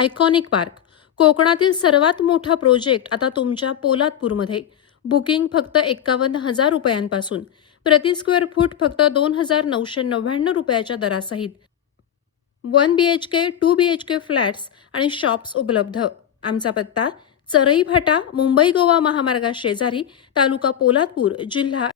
Iconic park. कोकणातील सर्वात मोठा प्रोजेक्ट आता तुमच्या पोलादपूरमध्ये. बुकिंग फक्त एक्कावन्न हजार रुपयांपासून. प्रति स्क्वेअर फूट फक्त दोन हजार नऊशे नव्याण्णव रुपयाच्या दरासहित. One B H K two B H K flats आणि शॉप्स उपलब्ध. आमचा पत्ता चरई फाटा मुंबई गोवा महामार्गा शेजारी तालुका पोलादपूर जिल्हा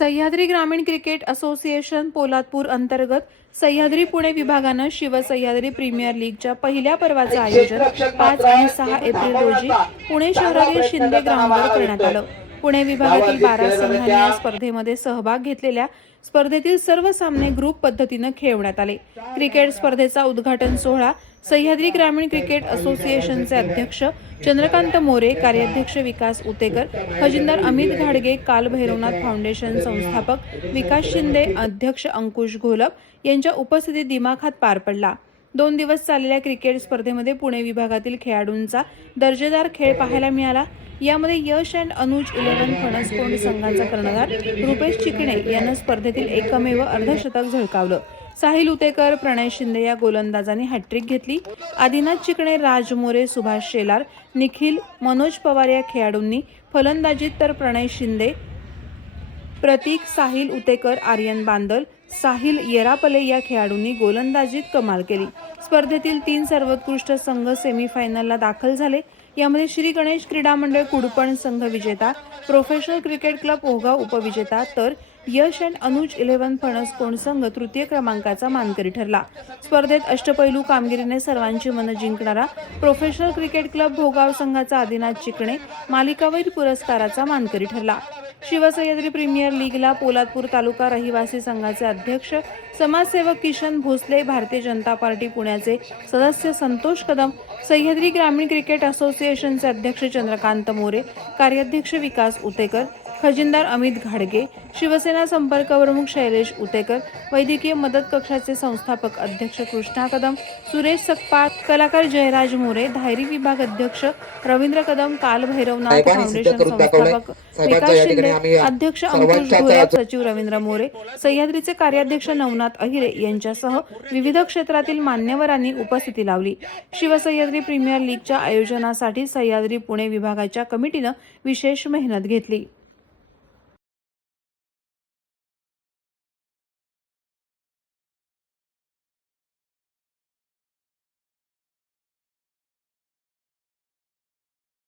सह्याद्री ग्रामीण क्रिकेट असोसिएशन पोलादपूर अंतर्गत सह्याद्री पुणे विभागानं शिवसह्याद्री प्रीमियर लीगच्या पहिल्या पर्वाचं आयोजन पाच आणि सहा एप्रिल रोजी पुणे शहरातील शिंदे ग्राउंडवर करण्यात आलं. पुणे विभागातील बारा संघांनी या स्पर्धेमध्ये सहभाग घेतलेल्या स्पर्धेतील सर्व सामने ग्रुप पद्धतीनं खेळवण्यात आले. क्रिकेट स्पर्धेचा उद्घाटन सोहळा सह्याद्री ग्रामीण क्रिकेट असोसिएशनचे अध्यक्ष चंद्रकांत मोरे कार्याध्यक्ष विकास उतेकर खजिनदार अमित घाडगे काल भैरवनाथ फाउंडेशन संस्थापक विकास शिंदे अध्यक्ष अंकुश घोलप यांच्या उपस्थितीत दिमाखात पार पडला. दोन दिवस चाललेल्या क्रिकेट स्पर्धेमध्ये पुणे विभागातील खेळाडूंचा दर्जेदार खेळ पाहायला मिळाला. यामध्ये यश अँड अनुज इलेव्हन फणसकोंड संघाचा कर्णधार रुपेश चिकणे यानं स्पर्धेतील एकमेव अर्धशतक झळकावलं. साहिल उतेकर प्रणय शिंदे या गोलंदाजांनी हॅट्रिक घेतली. आदिनाथ चिकणे राज मोरे सुभाष शेलार निखिल मनोज पवार या खेळाडूंनी फलंदाजीत तर प्रणय शिंदे प्रतीक साहिल उतेकर आर्यन बांदल साहिल येरापले या खेळाडूंनी गोलंदाजीत कमाल केली. स्पर्धेतील तीन सर्वोत्कृष्ट संघ सेमीफायनलला दाखल झाले. यामध्ये श्री गणेश क्रीडा मंडळ कुडपण संघ विजेता प्रोफेशनल क्रिकेट क्लब ओहगाव उपविजेता तर यश अँड अनुज इलेव्हन फणसकोंड संघ तृतीय क्रमांकाचा मानकरी ठरला. स्पर्धेत अष्टपैलू कामगिरीने सर्वांची मनं जिंकणारा प्रोफेशनल क्रिकेट क्लब भोगाव संघाचा आदिनाथ चिकणे मालिकावीर पुरस्काराचा मानकरी ठरला. शिवसह्याद्री प्रीमियर लीगला पोलादपूर तालुका रहिवासी संघाचे अध्यक्ष समाजसेवक किशन भोसले भारतीय जनता पार्टी पुण्याचे सदस्य संतोष कदम सह्याद्री ग्रामीण क्रिकेट असोसिएशनचे अध्यक्ष चंद्रकांत मोरे कार्याध्यक्ष विकास उतेकर खजिनदार अमित घाडगे शिवसेना संपर्क प्रमुख शैलेश उतेकर वैद्यकीय मदत कक्षाचे संस्थापक अध्यक्ष कृष्णा कदम सुरेश सकपाळ कलाकार जयराज मोरे धायरी विभाग अध्यक्ष रवींद्र कदम काल भैरवनाथ साहेबांनी फाउंडेशन. संस्थापक विकास शिंदे अध्यक्ष अंकुश हातात- सचिव रवींद्र मोरे सह्याद्रीचे कार्याध्यक्ष नवनाथ अहिरे यांच्यासह विविध क्षेत्रातील मान्यवरांनी उपस्थिती लावली शिवसह्याद्री प्रीमियर लीगच्या आयोजनासाठी सह्याद्री पुणे विभागाच्या कमिटीनं विशेष मेहनत घेतली